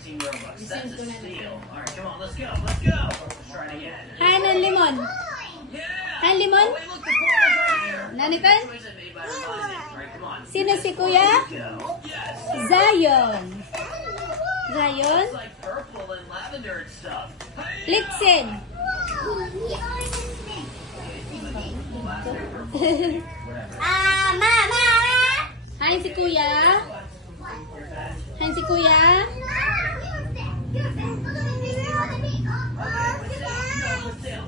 Robux. That's a steal. All right, come on, let's go. Let's go. Let's try it again. Hi, ng limon. Yeah. Hi, limon. Oh, wait, look, the corner's right here. Nanikan? Choice I made by reminding. All right, come on. Sino si Kuya? Go. Yes. Zion. Zion? It's like purple and lavender and stuff. Hey. Lixin. Whatever. Hi, si Kuya. Hi, si Kuya.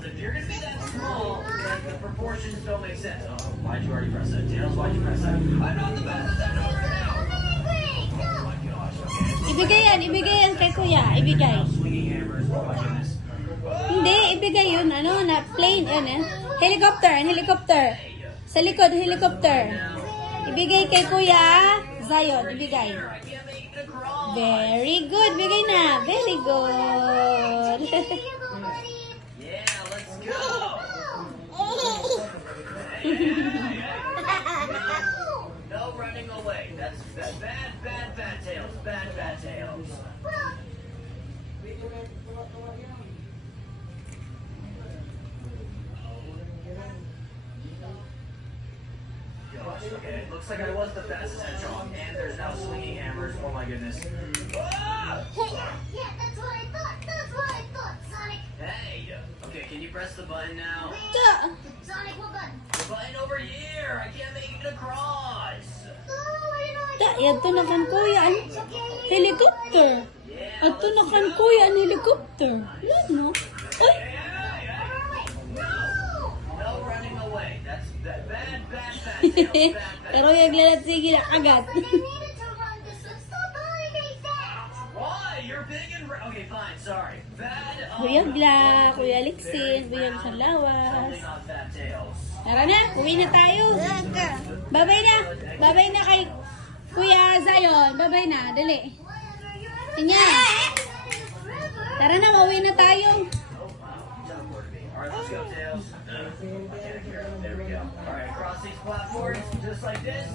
If you're gonna be that small, then the proportions don't make sense. Oh, why'd you already press that? Tails, why'd you press that? I'm not the best at that right now. Oh my gosh, okay. Ibigay yan kay Kuya. Ibigay. Swinging hammers, oh my goodness. Hindi, ibigay yun. Ano, na plane, yan eh. Helicopter. Sa likod, helicopter. Ibigay kay Kuya Zion. Ibigay. I can't make it across. Very good. Bigay na. Very good. Yeah, let's go. No running away. That's bad tails. Bad tails. Gosh, okay. Looks like I was the fastest hedgehog, and there's now swinging hammers. Oh my goodness. Ah! Yeah, that's what I thought, Sonic. Hey! Okay, can you press the button now? Sonic, what button? The button over here! I can't make it across! Yan to na kan Kuya. An helicopter. Yeah, At to na kan Kuya ang helicopter. Yan, no? Uy! No running away. That's bad tails. Pero yung lalat sige na agad. They needed to run this, so stop calling me that. Why? You're big and... Okay, fine. Sorry. Bad... Kuya Gla, Kuya Lixin, Kuya Lixin Lawas. Totally not fat tails. Tara na, uwi na tayo. Babay na. Babay na kay Kuya Zion. Babay na, dali. Kanya. Tara na, mauwi na tayo. Alright, let's go, Tails. There we go. Alright, across these platforms, just like this.